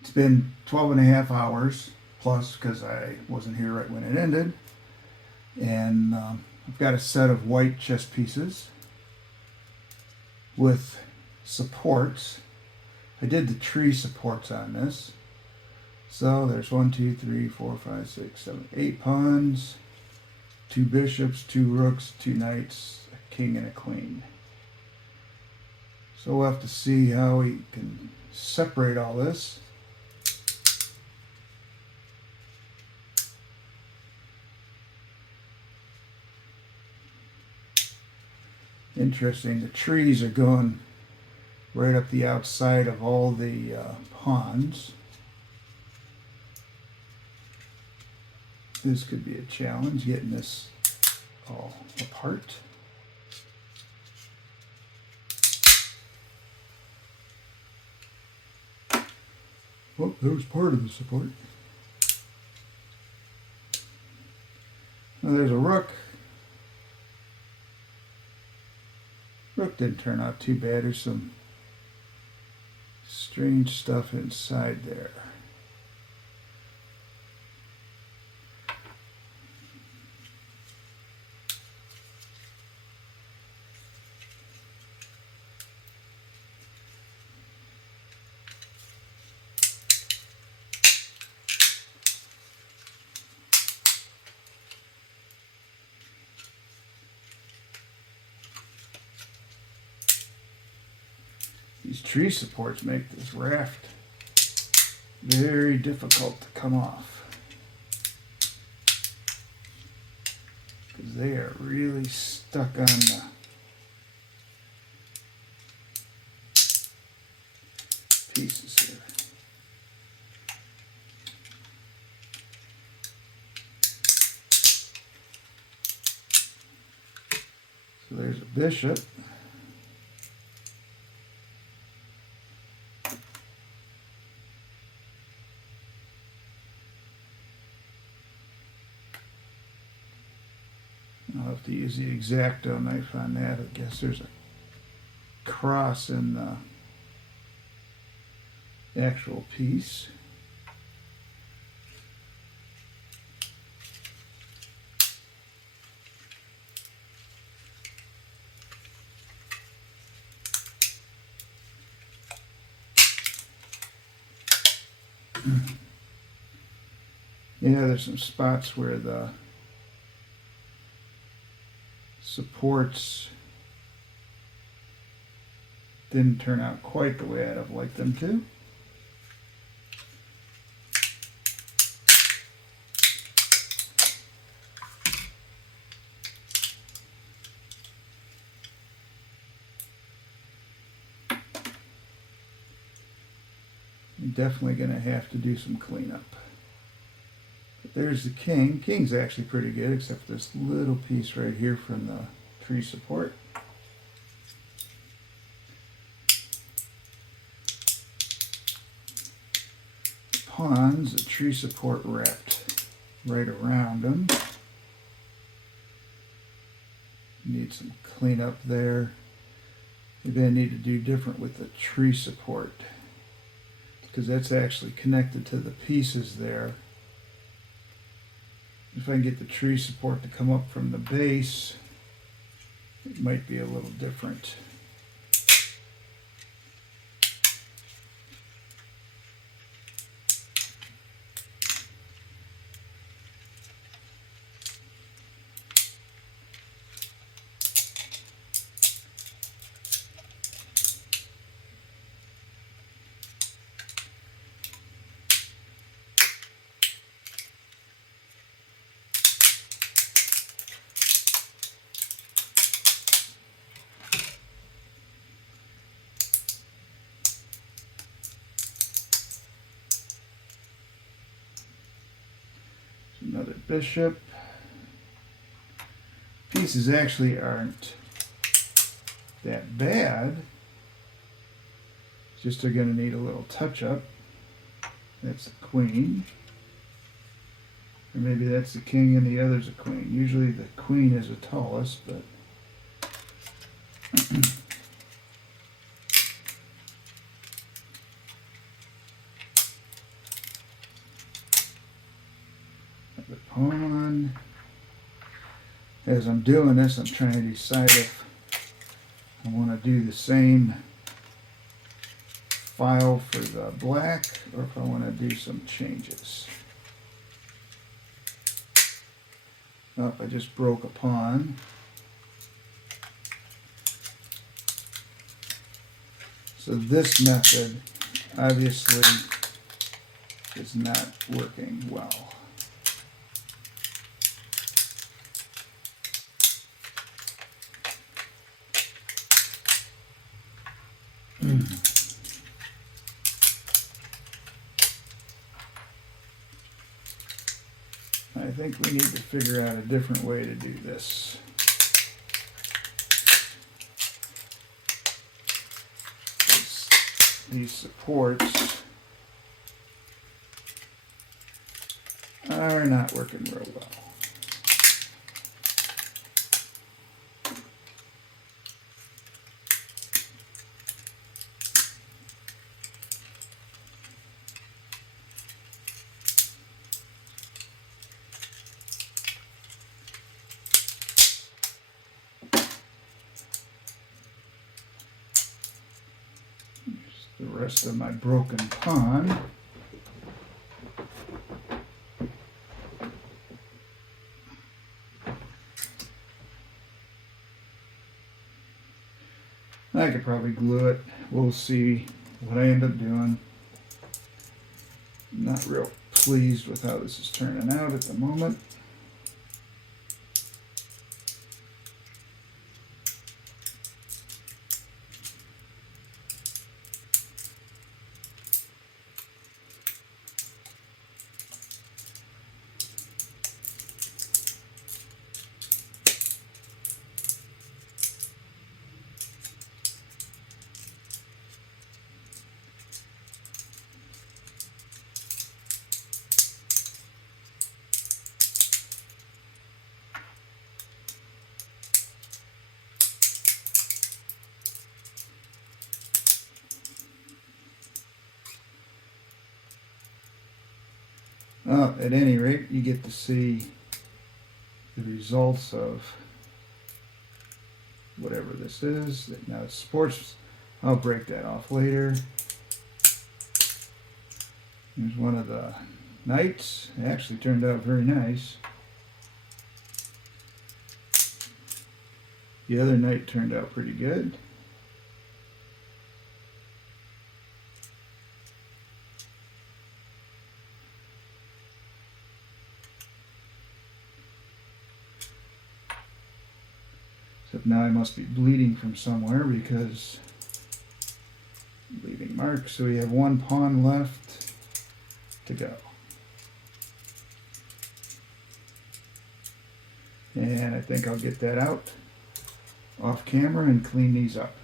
It's been 12 and a half hours plus because I wasn't here right when it ended. And I've got a set of white chess pieces with supports. I did the tree supports on this. So there's 1, 2, 3, 4, 5, 6, 7, 8 pawns, 2 bishops, 2 rooks, 2 knights, a king, and a queen. So we'll have to see how we can separate all this. Interesting, the trees are going right up the outside of all the pawns. This could be a challenge, getting this all apart. Oh, that was part of the support. Now there's a rook. Rook didn't turn out too bad. There's some strange stuff inside there. These tree supports make this raft very difficult to come off because they are really stuck on the pieces here. So there's a bishop. I'll have to use the X-Acto knife on that. I guess there's a cross in the actual piece. Yeah, there's some spots where the supports didn't turn out quite the way I'd have liked them to. I'm definitely going to have to do some cleanup. But there's the king. King's actually pretty good, except for this little piece right here from the tree support. Pawns, the tree support wrapped right around them. Need some cleanup there. Maybe I need to do different with the tree support because that's actually connected to the pieces there. If I can get the tree support to come up from the base, it might be a little different. Another bishop. Pieces actually aren't that bad. It's just they're going to need a little touch up. That's the queen. Or maybe that's the king and the other's a queen. Usually the queen is the tallest, but pawn. As I'm doing this, I'm trying to decide if I want to do the same file for the black or if I want to do some changes. Oh, I just broke a pawn. So this method obviously is not working well. I think we need to figure out a different way to do this. These supports are not working real well. The rest of my broken pawn. I could probably glue it. We'll see what I end up doing. Not real pleased with how this is turning out at the moment. At any rate, you get to see the results of whatever this is. Now it's sports. I'll break that off later. Here's one of the knights. It actually turned out very nice. The other knight turned out pretty good. Except now I must be bleeding from somewhere because bleeding mark. So we have one pawn left to go. And I think I'll get that out off camera and clean these up.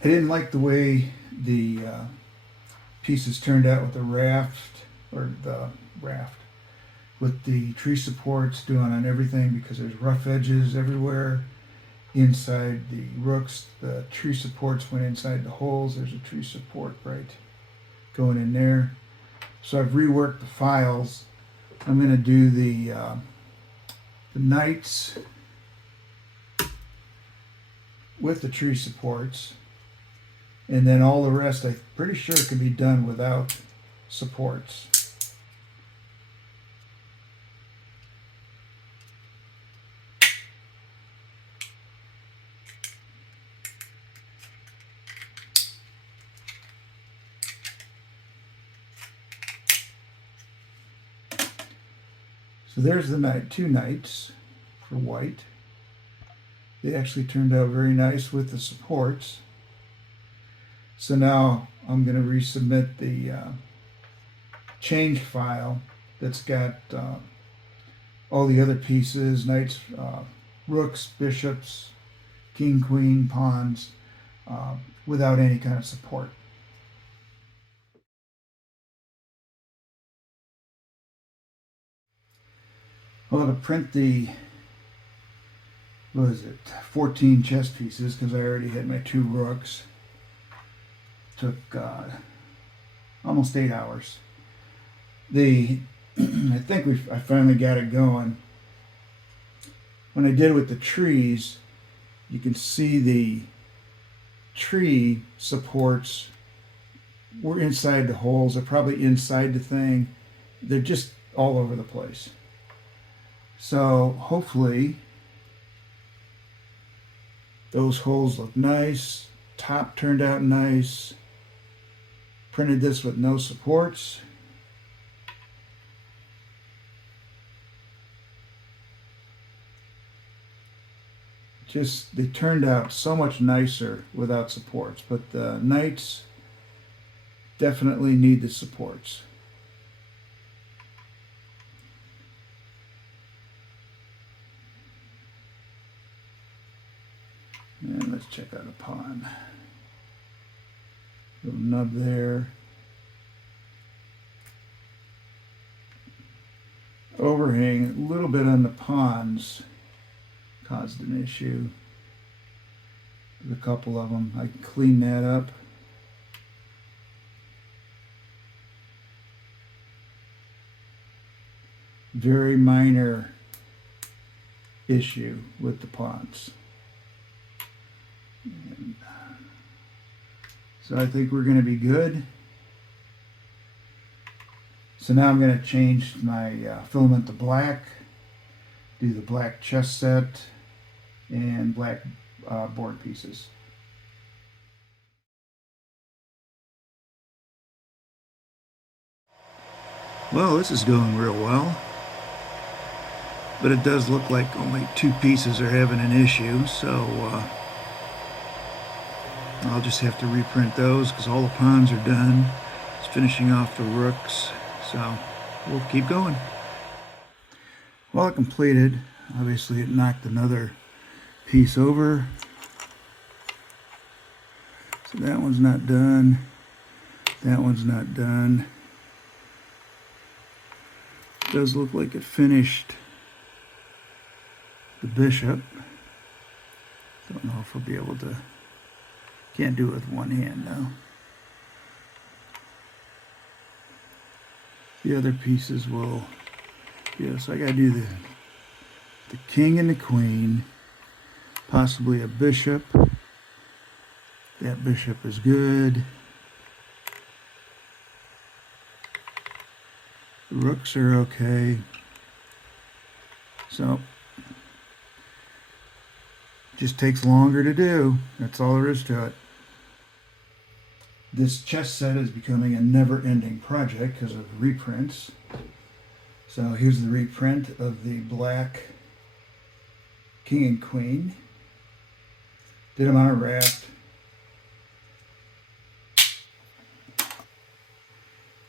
I didn't like the way the pieces turned out with the raft with the tree supports doing on everything because there's rough edges everywhere inside the rooks. The tree supports went inside the holes. There's a tree support right going in there. So I've reworked the files. I'm going to do the knights with the tree supports, and then all the rest I'm pretty sure can be done without supports. So there's the two knights for white. They actually turned out very nice with the supports. So now I'm going to resubmit the change file that's got all the other pieces, knights, rooks, bishops, king, queen, pawns, without any kind of support. Well, to print the, 14 chess pieces, because I already had my two rooks, Took almost 8 hours. I think I finally got it going. When I did it with the trees, you can see the tree supports were inside the holes. They're probably inside the thing. They're just all over the place. So hopefully those holes look nice. Top turned out nice. Printed this with no supports. Just, they turned out so much nicer without supports, but the Knights definitely need the supports. And let's check out a pawn. Little nub there. Overhang a little bit on the pawns caused an issue. There's a couple of them. I can clean that up. Very minor issue with the pawns. And so I think we're going to be good. So now I'm going to change my filament to black, do the black chess set and black board pieces. Well, this is going real well, but it does look like only 2 pieces are having an issue, so I'll just have to reprint those because all the pawns are done. It's finishing off the rooks, so we'll keep going. Well, it completed. Obviously it knocked another piece over. So that one's not done. That one's not done. It does look like it finished the bishop. Don't know if I'll be able to. Can't do it with one hand though. The other pieces will. Yeah, so I gotta do the king and the queen, possibly a bishop. That bishop is good. The rooks are okay. So, just takes longer to do. That's all there is to it. This chess set is becoming a never-ending project because of reprints. So here's the reprint of the black king and queen. Did them on a raft.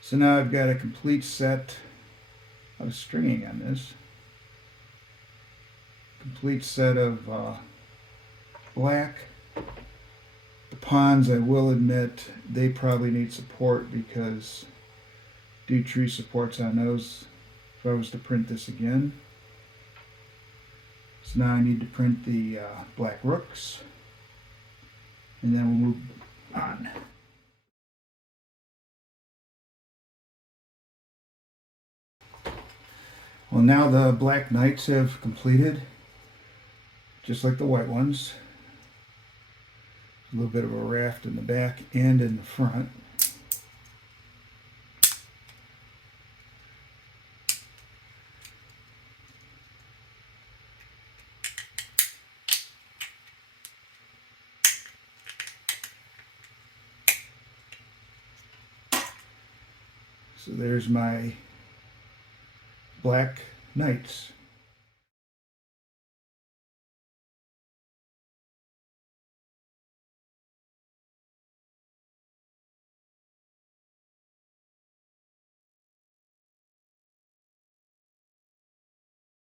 So now I've got a complete set of stringing on this. Complete set of black. The pawns, I will admit, they probably need support because do tree supports on those if I was to print this again. So now I need to print the black rooks, and then we'll move on. Well, now the black knights have completed, just like the white ones. A little bit of a raft in the back and in the front. So there's my black knights.